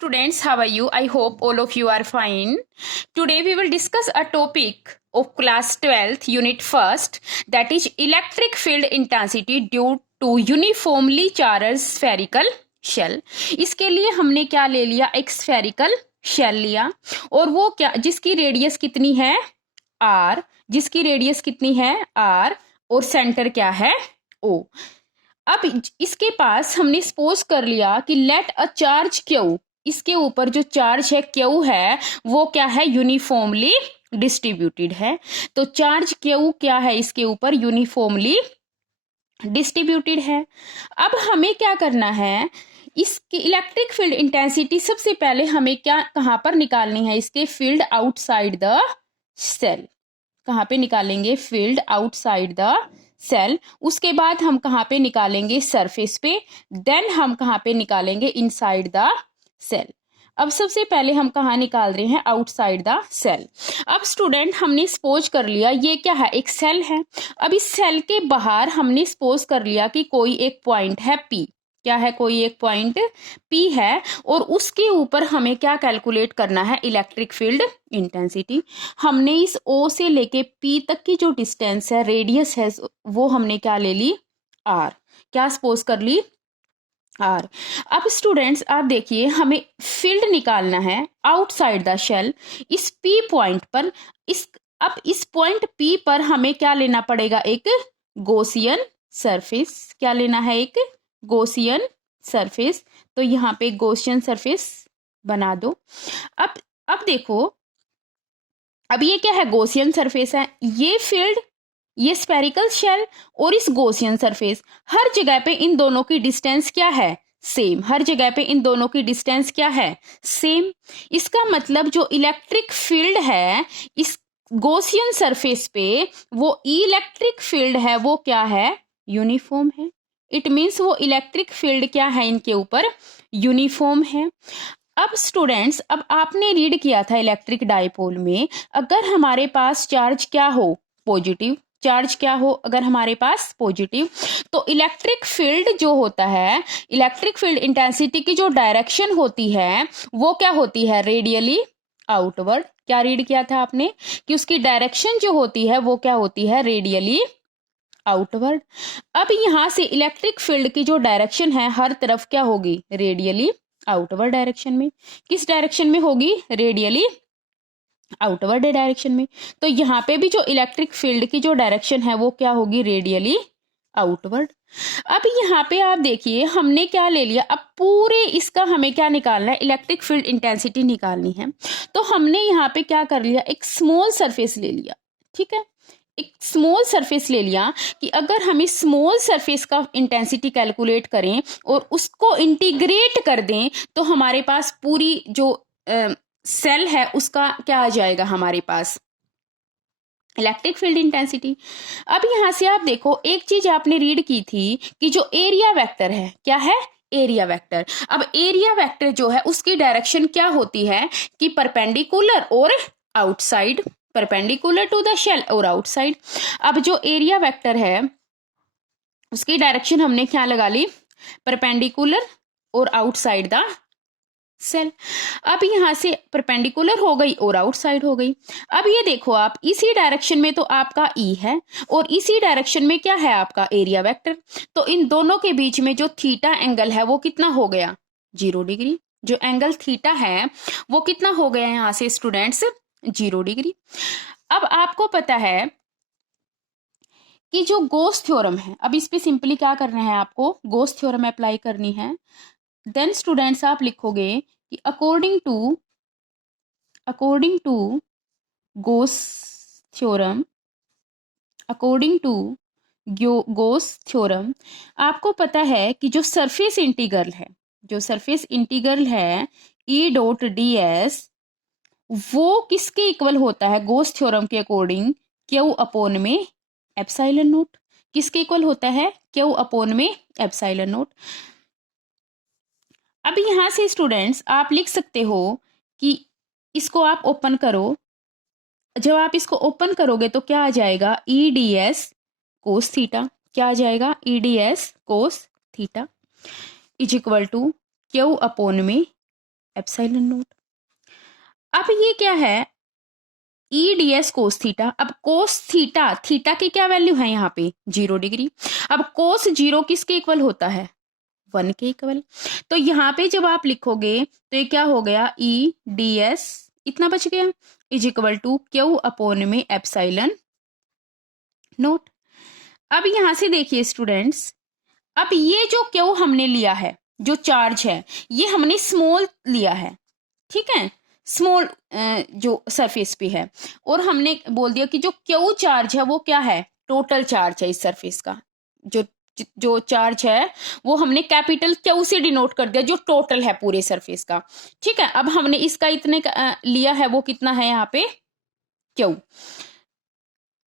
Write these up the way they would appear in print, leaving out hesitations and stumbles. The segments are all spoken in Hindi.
Students, how are you? I hope all of you are fine. Today we will discuss a topic of class 12th unit 1st, that is electric field intensity due to uniformly charged spherical shell. इसके लिए हमने क्या ले लिया, एक spherical shell लिया और वो क्या, जिसकी रेडियस कितनी है r, जिसकी रेडियस कितनी है r और सेंटर क्या है o. अब इसके पास हमने सपोज कर लिया कि लेट अ चार्ज क्यू, इसके ऊपर जो चार्ज है क्यू है वो क्या है, यूनिफॉर्मली डिस्ट्रीब्यूटेड है. तो चार्ज क्यू क्या है, इसके ऊपर यूनिफॉर्मली डिस्ट्रीब्यूटेड है. अब हमें क्या करना है, इसकी इलेक्ट्रिक फील्ड इंटेंसिटी सबसे पहले हमें क्या, कहां पर निकालनी है, इसके फील्ड आउटसाइड द सेल. कहां पे निकालेंगे, फील्ड आउटसाइड द सेल. उसके बाद हम कहां पे निकालेंगे, सरफेस पे. देन हम कहां पे निकालेंगे, इनसाइड द सेल. अब सबसे पहले हम कहाँ निकाल रहे हैं, आउटसाइड द सेल. अब स्टूडेंट हमने सपोज कर लिया ये क्या है, एक सेल है. अब इस सेल के बाहर हमने सपोज कर लिया कि कोई एक पॉइंट है P. क्या है, कोई एक पॉइंट P है और उसके ऊपर हमें क्या कैलकुलेट करना है, इलेक्ट्रिक फील्ड इंटेंसिटी. हमने इस O से लेके P तक की जो डिस्टेंस है, रेडियस है, वो हमने क्या ले ली, R. क्या सपोज कर ली, आर. अब स्टूडेंट्स आप देखिए, हमें फील्ड निकालना है आउटसाइड द शेल. इस पी पॉइंट पर, अब इस पॉइंट पी पर हमें क्या लेना पड़ेगा, एक गॉसियन सरफेस. क्या लेना है, एक गॉसियन सरफेस. तो यहाँ पे गॉसियन सरफेस बना दो. अब अब देखो, अब ये क्या है, गॉसियन सरफेस है. ये फील्ड, ये स्फेरिकल शेल और इस गॉसियन सरफेस, हर जगह पे इन दोनों की डिस्टेंस क्या है, सेम. हर जगह पे इन दोनों की डिस्टेंस क्या है, सेम. इसका मतलब जो इलेक्ट्रिक फील्ड है इस गॉसियन सरफेस पे, वो इलेक्ट्रिक फील्ड है वो क्या है, यूनिफॉर्म है. इट मीन्स वो इलेक्ट्रिक फील्ड क्या है, इनके ऊपर यूनिफॉर्म है. अब स्टूडेंट्स, अब आपने रीड किया था इलेक्ट्रिक डाइपोल में, अगर हमारे पास चार्ज क्या हो, पॉजिटिव चार्ज क्या हो, अगर हमारे पास पॉजिटिव, तो इलेक्ट्रिक फील्ड जो होता है, इलेक्ट्रिक फील्ड इंटेंसिटी की जो डायरेक्शन होती है वो क्या होती है, रेडियली आउटवर्ड. क्या रीड किया था आपने कि उसकी डायरेक्शन जो होती है वो क्या होती है, रेडियली आउटवर्ड. अब यहां से इलेक्ट्रिक फील्ड की जो डायरेक्शन है हर तरफ क्या होगी, रेडियली आउटवर्ड डायरेक्शन में. किस डायरेक्शन में होगी, रेडियली आउटवर्ड डायरेक्शन में. तो यहाँ पे भी जो इलेक्ट्रिक फील्ड की जो डायरेक्शन है वो क्या होगी, रेडियली आउटवर्ड. अब यहाँ पे आप देखिए हमने क्या ले लिया, अब पूरे इसका हमें क्या निकालना है, इलेक्ट्रिक फील्ड इंटेंसिटी निकालनी है. तो हमने यहाँ पे क्या कर लिया, एक स्मॉल सरफेस ले लिया. ठीक है, एक स्मॉल सरफेस ले लिया कि अगर हम इस स्मॉल सरफेस का इंटेंसिटी कैलकुलेट करें और उसको इंटीग्रेट कर दें तो हमारे पास पूरी जो सेल है उसका क्या आ जाएगा, हमारे पास इलेक्ट्रिक फील्ड इंटेंसिटी. अब यहां से आप देखो, एक चीज आपने रीड की थी कि जो एरिया वेक्टर है, क्या है, एरिया वेक्टर. अब एरिया वेक्टर जो है उसकी डायरेक्शन क्या होती है कि परपेंडिकुलर और outside, perpendicular to the shell और आउटसाइड. अब जो एरिया वेक्टर है उसकी डायरेक्शन हमने क्या लगा ली, परपेंडिकुलर और आउटसाइड द सेल. अब यहां से परपेंडिकुलर हो गई और आउटसाइड हो गई. अब ये देखो आप, इसी डायरेक्शन में तो आपका ई है और इसी डायरेक्शन में क्या है, आपका एरिया वेक्टर. तो इन दोनों के बीच में जो थीटा एंगल है वो कितना हो गया, 0 डिग्री. जो एंगल थीटा है वो कितना हो गया यहां से स्टूडेंट्स, 0 डिग्री. अब आपको पता है कि जो गॉस थ्योरम है, अब इस पे सिंपली क्या करना है, आपको गॉस थ्योरम अप्लाई करनी है. देन स्टूडेंट्स आप लिखोगे कि according to Gauss theorem, according to Gauss theorem, आपको पता है कि जो सरफेस इंटीग्रल है, जो सरफेस इंटीग्रल है ई डॉट डी एस, वो किसके इक्वल होता है, गॉस थ्योरम के अकॉर्डिंग क्यू अपॉन में एप्सिलॉन नोट. किसके इक्वल होता है, क्यू अपॉन में एप्सिलॉन नोट. अब यहां से स्टूडेंट्स आप लिख सकते हो कि इसको आप ओपन करो. जब आप इसको ओपन करोगे तो क्या आ जाएगा, E D S cos theta. क्या आ जाएगा, E D S cos theta is equal to Q upon में एप्सिलॉन नोट। अब ये क्या है, E D S cos theta. अब कोस थीटा, थीटा की क्या वैल्यू है यहाँ पे 0 डिग्री। अब कोस 0 किसके इक्वल होता है 1 के इक्वल। तो यहाँ पे जब आप लिखोगे तो ये क्या हो गया, ई डी एस इतना बच गया is equal to Q upon में एप्सिलॉन नोट। अब यहां से देखिए स्टूडेंट्स, अब ये जो क्यू हमने लिया है, जो चार्ज है ये हमने स्मॉल लिया है, ठीक है, स्मॉल जो सरफेस पे है, और हमने बोल दिया कि जो क्यू चार्ज है वो क्या है, टोटल चार्ज है इस सरफेस का। जो जो चार्ज है वो हमने कैपिटल क्यू से डिनोट कर दिया, जो टोटल है पूरे सरफेस का, ठीक है। अब हमने इसका इतने लिया है, वो कितना है यहाँ पे क्यू।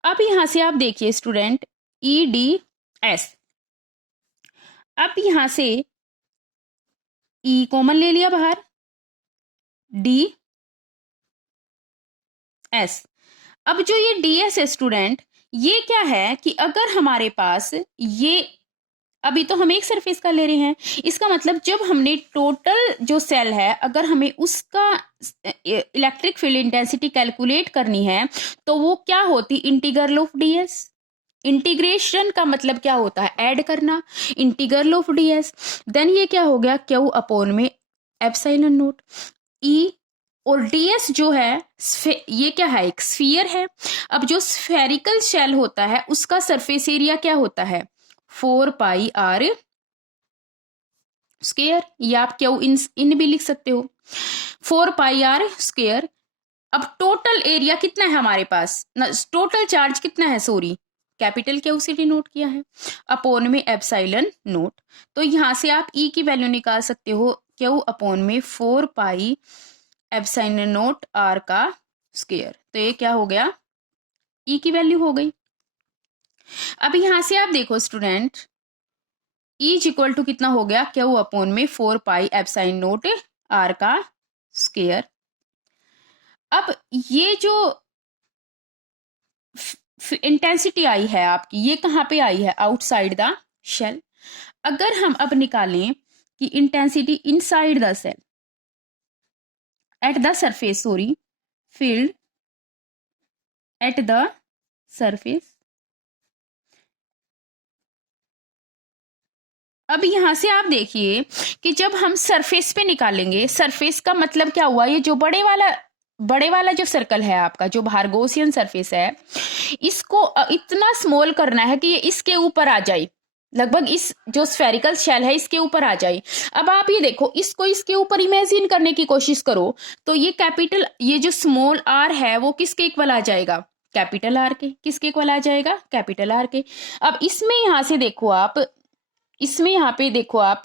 अब यहां से आप देखिए स्टूडेंट, ई डी एस, अब यहां से ई कॉमन ले लिया बाहर, डी एस। अब जो ये डी एस है स्टूडेंट, ये क्या है कि अगर हमारे पास ये, अभी तो हम एक सरफेस का ले रहे हैं, इसका मतलब जब हमने टोटल जो सेल है अगर हमें उसका इलेक्ट्रिक फील्ड इंटेंसिटी कैलकुलेट करनी है तो वो क्या होती, integral of D S. Integration का मतलब क्या होता है, ऐड करना, integral of D S. Then ये क्या हो गया, क्यू अपॉन में एप्सिलॉन नोट। ई और ds जो है ये क्या है, एक स्फीयर है। अब जो स्फेरिकल शेल होता है उसका सरफेस एरिया क्या होता है 4 पाई r स्क्वायर, या आप क्यू इन भी लिख सकते हो 4 पाई r स्क्वायर। अब टोटल एरिया कितना है हमारे पास ना, टोटल चार्ज कितना है, सॉरी कैपिटल क्यू से डिनोट किया है, अपॉन में एप्सिलॉन नोट। तो यहां से आप ई की वैल्यू निकाल सकते हो, क्यू अपॉन में 4 पाई एप्सिलॉन नोट आर का स्क्वायर। तो ये क्या हो गया, ई की वैल्यू हो गई। अब यहां से आप देखो student, E is equal to कितना हो गया, क्यू अपॉन में 4 पाई एप्सिलॉन नोट आर का स्क्वायर। अब ये जो इंटेंसिटी आई है आपकी, ये कहां पे आई है, आउटसाइड द शेल। अगर हम अब निकालें कि intensity inside the cell at the surface, sorry field at the surface. अब यहां से आप देखिए कि जब हम सरफेस पे निकालेंगे, सरफेस का मतलब क्या हुआ, ये जो बड़े वाला जो सर्कल है आपका, जो बाहर गॉसियन सरफेस है, इसको इतना स्मॉल करना है कि ये इसके ऊपर आ जाए, लगभग इस जो स्फेरिकल शेल है इसके ऊपर आ जाए। अब आप ये देखो, इसको इसके ऊपर इमेजिन करने की कोशिश करो, तो ये कैपिटल, ये जो स्मॉल आर है वो किसके इक्वल आ जाएगा, कैपिटल आर के। किसके इक्वल आ जाएगा, कैपिटल आर के। अब इसमें यहां से देखो आप, इसमें यहाँ पे देखो आप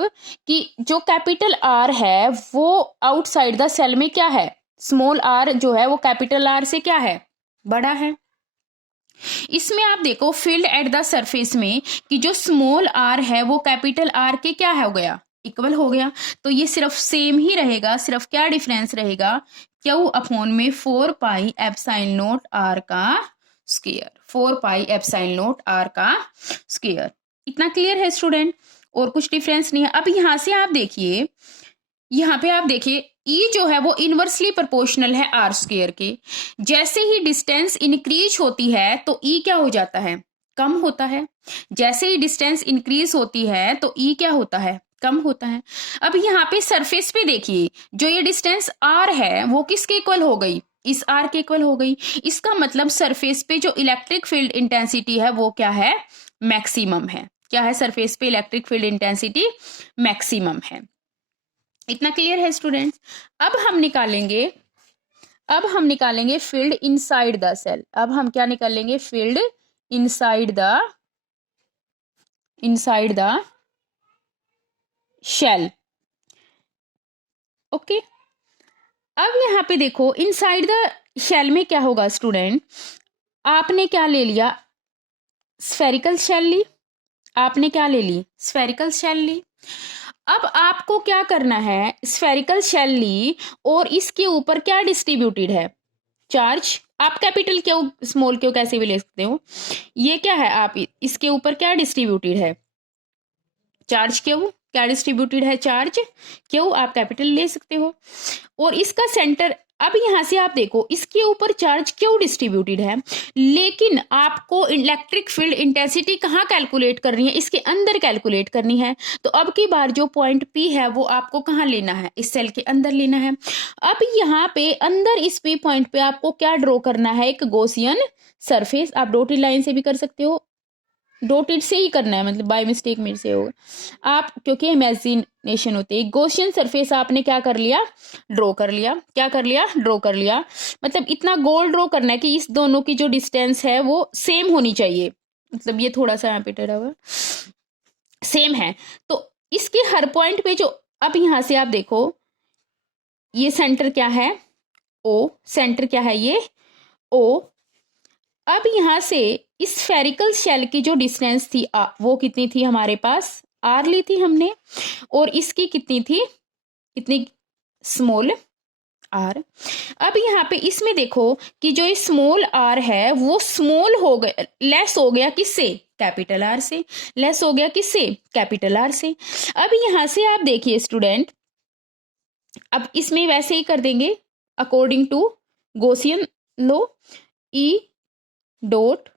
कि जो कैपिटल आर है वो आउटसाइड द सेल में क्या है, स्मॉल आर जो है वो कैपिटल आर से क्या है, बड़ा है। इसमें आप देखो फील्ड एट द सरफेस में कि जो स्मॉल आर है वो कैपिटल आर के क्या है, हो गया इक्वल हो गया। तो ये सिर्फ सेम ही रहेगा, सिर्फ क्या डिफरेंस रहेगा, क्यू अपॉन में 4 पाई एप्सिलॉन नोट आर का square, 4 pi epsilon naught R का स्क्वायर। इतना क्लियर है स्टूडेंट, और कुछ डिफरेंस नहीं है। अब यहां से आप देखिए, यहाँ पे आप देखिए E जो है वो इनवर्सली प्रोपोर्शनल है आर स्क्वायर के। जैसे ही डिस्टेंस इंक्रीज होती है तो E क्या हो जाता है, कम होता है। जैसे ही डिस्टेंस इंक्रीज होती है तो E क्या होता है, कम होता है। अब यहाँ पे सरफेस पे देखिए, जो ये डिस्टेंस R है वो किसके इक्वल हो गई, इस R के इक्वल हो गई। इसका मतलब सरफेस पे जो इलेक्ट्रिक फील्ड इंटेंसिटी है वो क्या है, मैक्सिमम है। क्या है, सरफेस पे इलेक्ट्रिक फील्ड इंटेंसिटी मैक्सिमम है। इतना क्लियर है स्टूडेंट्स। अब हम निकालेंगे फील्ड इनसाइड द सेल। अब हम क्या निकालेंगे, field inside the shell. Okay, अब यहां पे देखो इनसाइड द शेल में क्या होगा स्टूडेंट, आपने क्या ले लिया, स्फेरिकल शेल ली, आपने क्या ले ली, स्फेरिकल शेल ली। अब आपको क्या करना है, स्फेरिकल शेल ली और इसके ऊपर क्या डिस्ट्रीब्यूटेड है, चार्ज। आप कैपिटल क्यू स्मॉल क्यू कैसे भी ले सकते हो, ये क्या है, आप इसके ऊपर क्या डिस्ट्रीब्यूटेड है, चार्ज क्यू। क्या डिस्ट्रीब्यूटेड है, चार्ज क्यू, आप कैपिटल ले सकते हो। और इसका सेंटर, अब यहां से आप देखो इसके ऊपर चार्ज क्यू डिस्ट्रीब्यूटेड है, लेकिन आपको इलेक्ट्रिक फील्ड इंटेंसिटी कहाँ कैलकुलेट करनी है, इसके अंदर कैलकुलेट करनी है। तो अब की बार जो पॉइंट पी है वो आपको कहाँ लेना है, इस सेल के अंदर लेना है। अब यहाँ पे अंदर इस पी पॉइंट पे आपको क्या ड्रॉ करना है, एक गॉसियन सरफेस। आप डॉटेड लाइन से भी कर सकते हो, डॉटेड से ही करना है, मतलब बाय मिस्टेक मेरे से होगा आप, क्योंकि इमेजिनेशन होती है। गॉसियन सरफेस आपने क्या कर लिया, ड्रॉ कर लिया, क्या कर लिया, ड्रॉ कर लिया। मतलब इतना गोल ड्रॉ करना है कि इस दोनों की जो डिस्टेंस है वो सेम होनी चाहिए, मतलब ये थोड़ा सा यहाँ पे टेढ़ा हुआ सेम है। तो इसके हर पॉइंट पे जो, अब यहां से आप देखो ये सेंटर क्या है, ओ, सेंटर क्या है ये ओ। अब यहां से इस स्फेरिकल शेल की जो डिस्टेंस थी वो कितनी थी हमारे पास, आर ली थी हमने, और इसकी कितनी थी, इतनी स्मॉल आर। अब यहाँ पे इसमें देखो कि जो ये स्मॉल आर है वो स्मॉल हो गया, लेस हो गया किससे, कैपिटल आर से, लेस हो गया किससे, कैपिटल आर से। अब यहां से आप देखिए स्टूडेंट, अब इसमें वैसे ही कर देंगे according to Gaussian law, E dot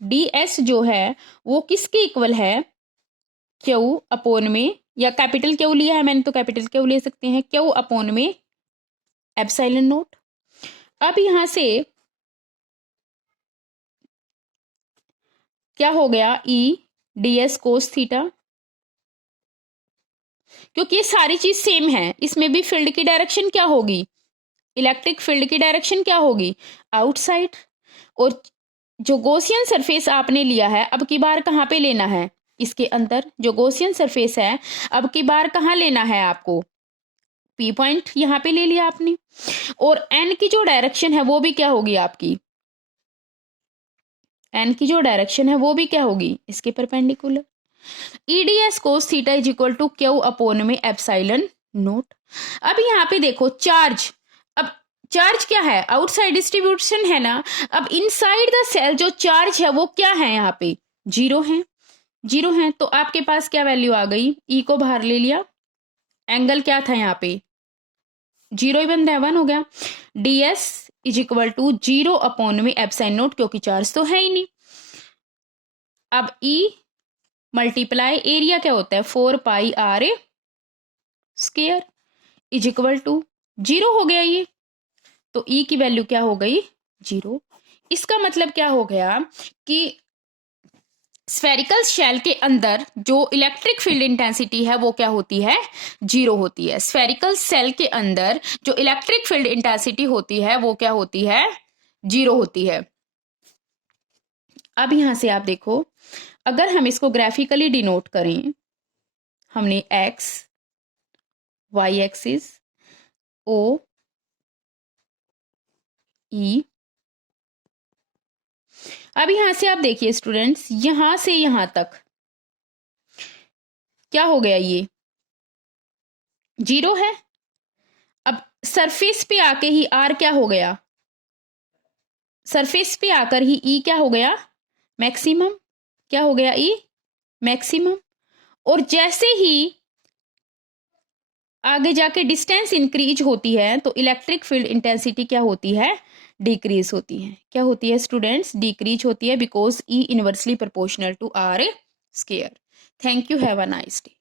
D S जो है वो किसके इक्वल है, क्यू अपॉन में, या कैपिटल क्यू लिया है मैंने तो कैपिटल क्यू ले सकते हैं, क्यू अपॉन में एप्सिलॉन नोट। अब यहां से क्या हो गया, ई डी एस कोस थीटा, क्योंकि ये सारी चीज सेम है, इसमें भी फील्ड की डायरेक्शन क्या होगी, इलेक्ट्रिक फील्ड की डायरेक्शन क्या होगी, आउटसाइड। और जो गॉसियन सरफेस आपने लिया है अब की बार कहाँ पे लेना है, इसके अंदर जो गॉसियन सरफेस है अब की बार कहाँ लेना है आपको, पी पॉइंट यहाँ पे ले लिया आपने। और एन की जो डायरेक्शन है वो भी क्या होगी आपकी, एन की जो डायरेक्शन है वो भी क्या होगी, इसके perpendicular. EDS cos theta is equal to Q upon में एप्सिलॉन नोट। अब यहाँ पे देखो चार्ज, अब चार्ज क्या है, आउटसाइड डिस्ट्रीब्यूशन है ना। अब इनसाइड द सेल जो चार्ज है वो क्या है, यहाँ पे जीरो है, जीरो है। तो आपके पास क्या वैल्यू आ गई, ई को बाहर ले लिया, एंगल क्या था यहाँ पे, जीरो ही बन रहा है, 1 हो गया। ds is equal to zero upon में एप्सिलॉन नोट, क्योंकि चार्ज तो है ही नहीं। अब E मल्टीप्लाई एरिया क्या होता है, 4 pi R square is equal to zero हो गया ये, तो E की वैल्यू क्या हो गई, जीरो। इसका मतलब क्या हो गया कि स्फेरिकल शेल के अंदर जो इलेक्ट्रिक फील्ड इंटेंसिटी है वो क्या होती है, जीरो होती है। स्फेरिकल सेल के अंदर जो इलेक्ट्रिक फील्ड इंटेंसिटी होती है वो क्या होती है, जीरो होती है। अब यहां से आप देखो, अगर हम इसको ग्राफिकली डिनोट करें, हमने एक्स वाई एक्सिस ओ ई, अब यहां से आप देखिए स्टूडेंट्स, यहां से यहां तक क्या हो गया, ये जीरो है। अब सरफेस पे आके ही आर क्या हो गया, सरफेस पे आकर ही ई क्या हो गया, मैक्सिमम, क्या हो गया ई मैक्सिमम। और जैसे ही आगे जाके डिस्टेंस इंक्रीज होती है तो इलेक्ट्रिक फील्ड इंटेंसिटी क्या होती है, डिक्रीज होती है। क्या होती है स्टूडेंट्स, डिक्रीज होती है, because E inversely proportional to R square. Thank you, have a nice day.